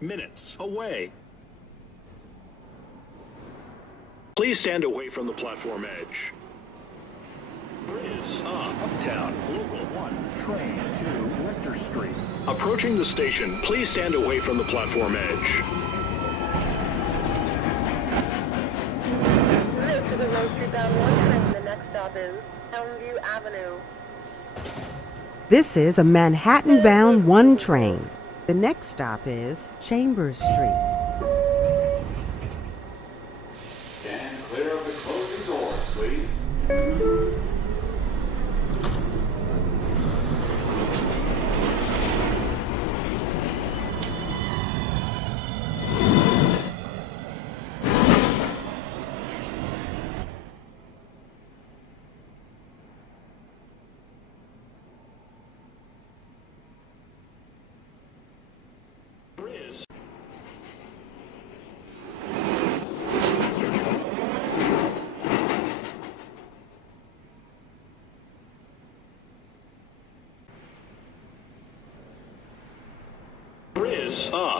minutes away. Please stand away from the platform edge. Is uptown, local 1, train to Rector Street. Approaching the station, please stand away from the platform edge. This is a Rose Street bound 1 train. The next stop is Elmview Avenue. This is a Manhattan-bound 1 train. The next stop is Chambers Street. Stand clear of the closing doors, please.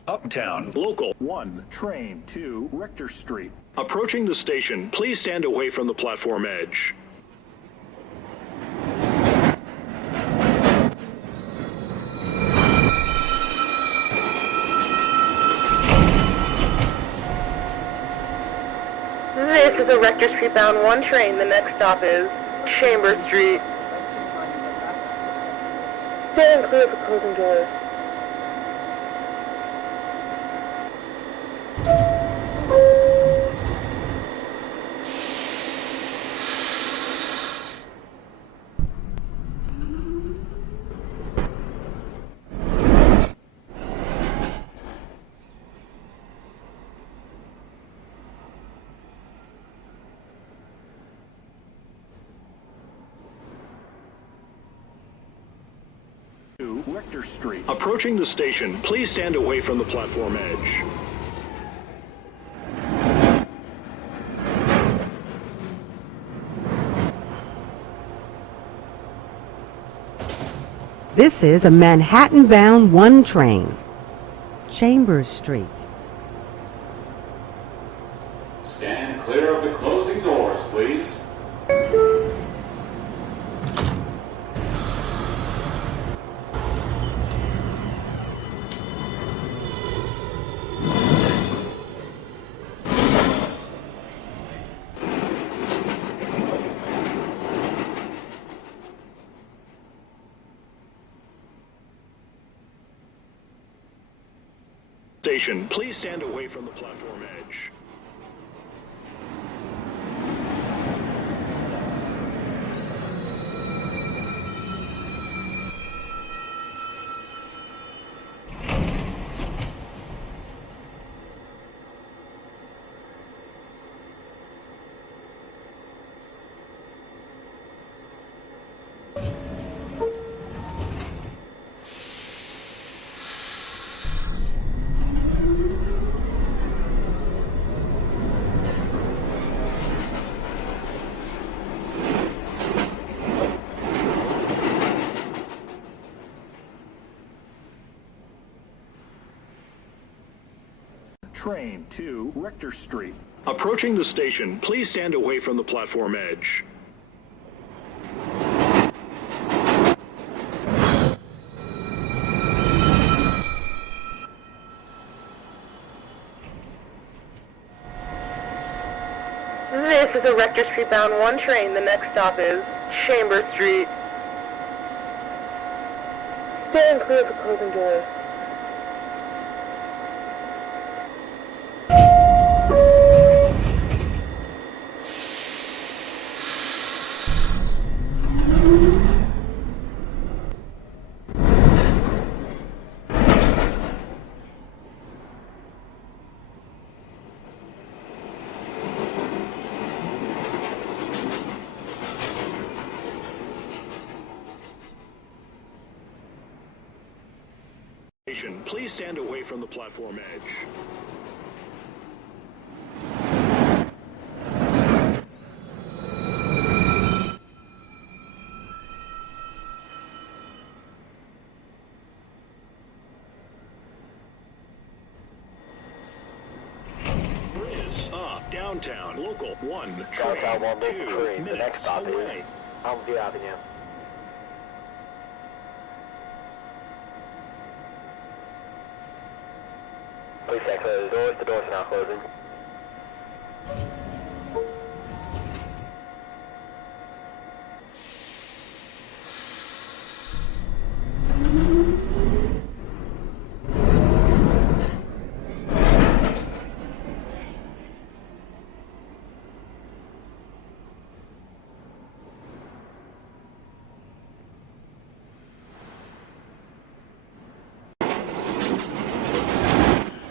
Uptown, local 1, train to Rector Street. Approaching the station, please stand away from the platform edge. This is a Rector Street bound 1 train. The next stop is Chambers Street. Stand clear of the closing doors. To Rector Street. Approaching the station, please stand away from the platform edge. This is a Manhattan-bound 1 train. Chambers Street. Stand clear of the closing doors, please. Station, please stand away from the platform edge. Train to Rector Street. Approaching the station, please stand away from the platform edge. This is a Rector Street bound 1 train. The next stop is Chambers Street. Stand clear of the closing doors. Please stand away from the platform edge. Downtown, local 1, Downtown 1 train local 2 train. The minutes next stop away. is Elmview Avenue. Please exit the doors. The doors are now closing.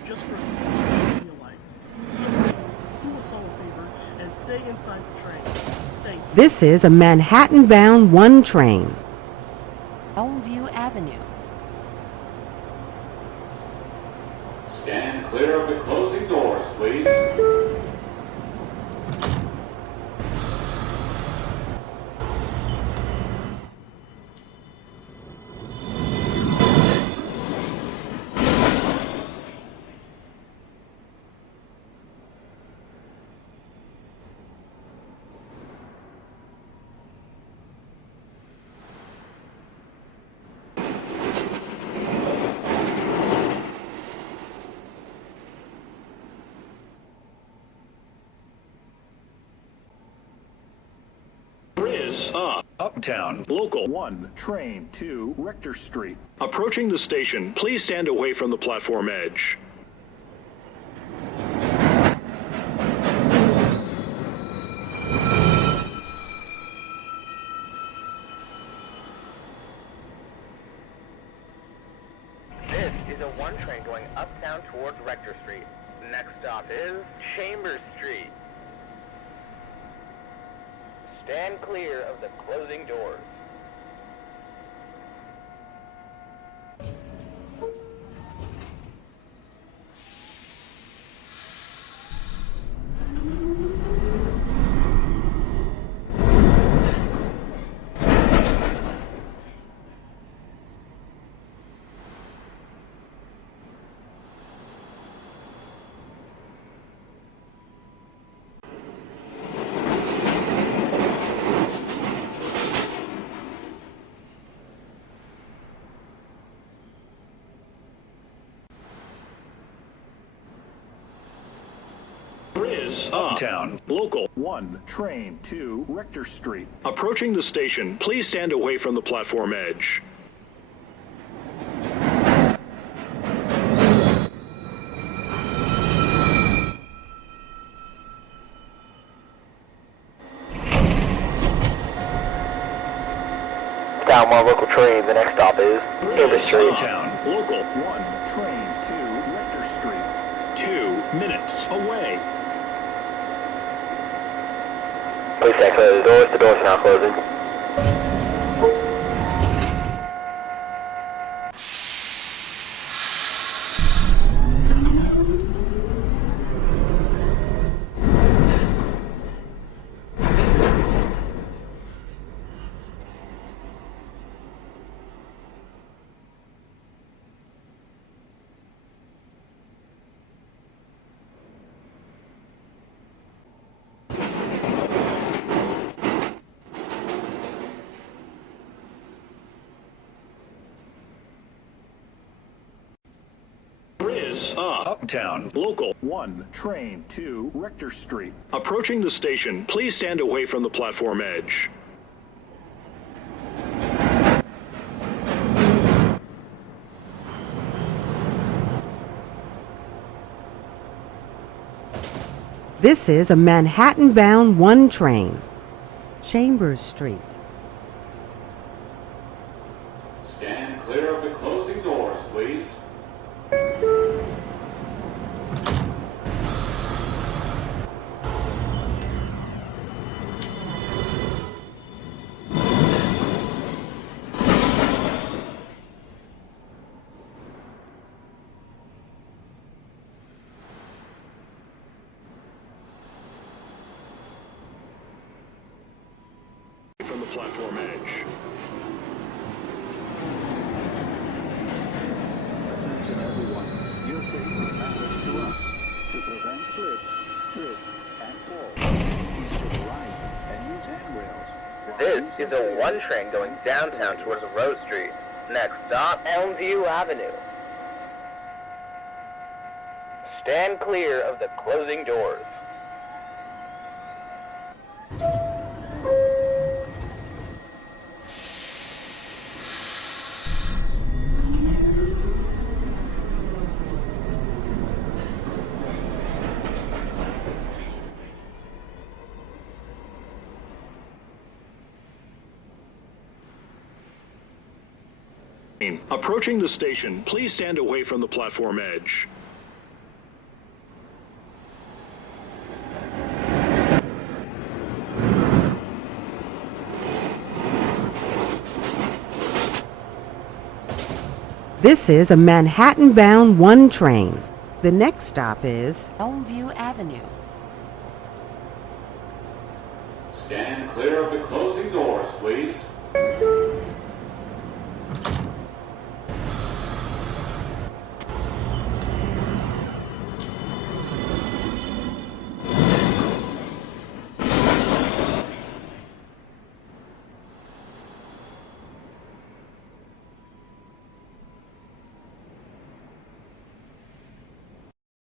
Just for your lights. So please, do us all a favor and stay inside the train. Thank you. This is a Manhattan-bound 1 train. Elmview Avenue. Stand clear of the closing doors, please. Is uptown, local 1, train 2, Rector Street. Approaching the station, please stand away from the platform edge. This is a 1 train going uptown towards Rector Street. Next stop is Chambers Street. Stand clear of the closing doors. Uptown, local 1, train 2, Rector Street. Approaching the station, please stand away from the platform edge. Down 1 local train. The next stop is Chambers Street. Uptown, local 1, train 2, Rector Street. 2 minutes away. Please exit the doors. The doors are now closing. Uptown, local 1, train 2, Rector Street. Approaching the station, please stand away from the platform edge. This is a Manhattan-bound 1 train. Chambers Street. Stand clear of the closing doors, please. From the platform edge. Attention everyone. Your safety matters to us. To prevent slips, trips, and This is a 1 train going downtown towards Rose Street. Next stop, Elmview Avenue. Stand clear of the closing doors. Approaching the station, please stand away from the platform edge. This is a Manhattan-bound 1 train. The next stop is Elmview Avenue. Stand clear of the closing doors, please.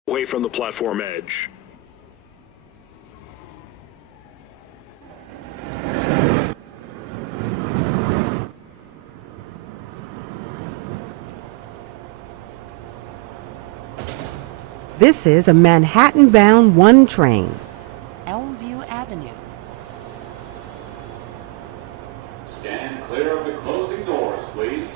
Away from the platform edge. This is a Manhattan-bound 1 train. Elmview Avenue. Stand clear of the closing doors, please.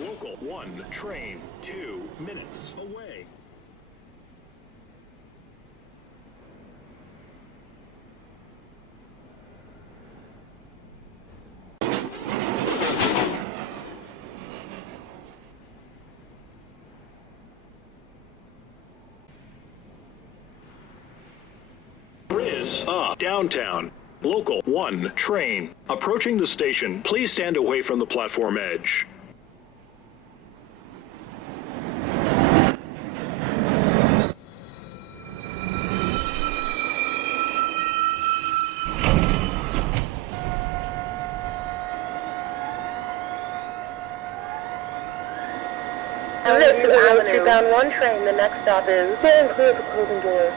Local 1 train 2 minutes away. Downtown. Local 1 train. Approaching the station, please stand away from the platform edge. This is a Midtown 1 train. The next stop is stand clear of the closing doors.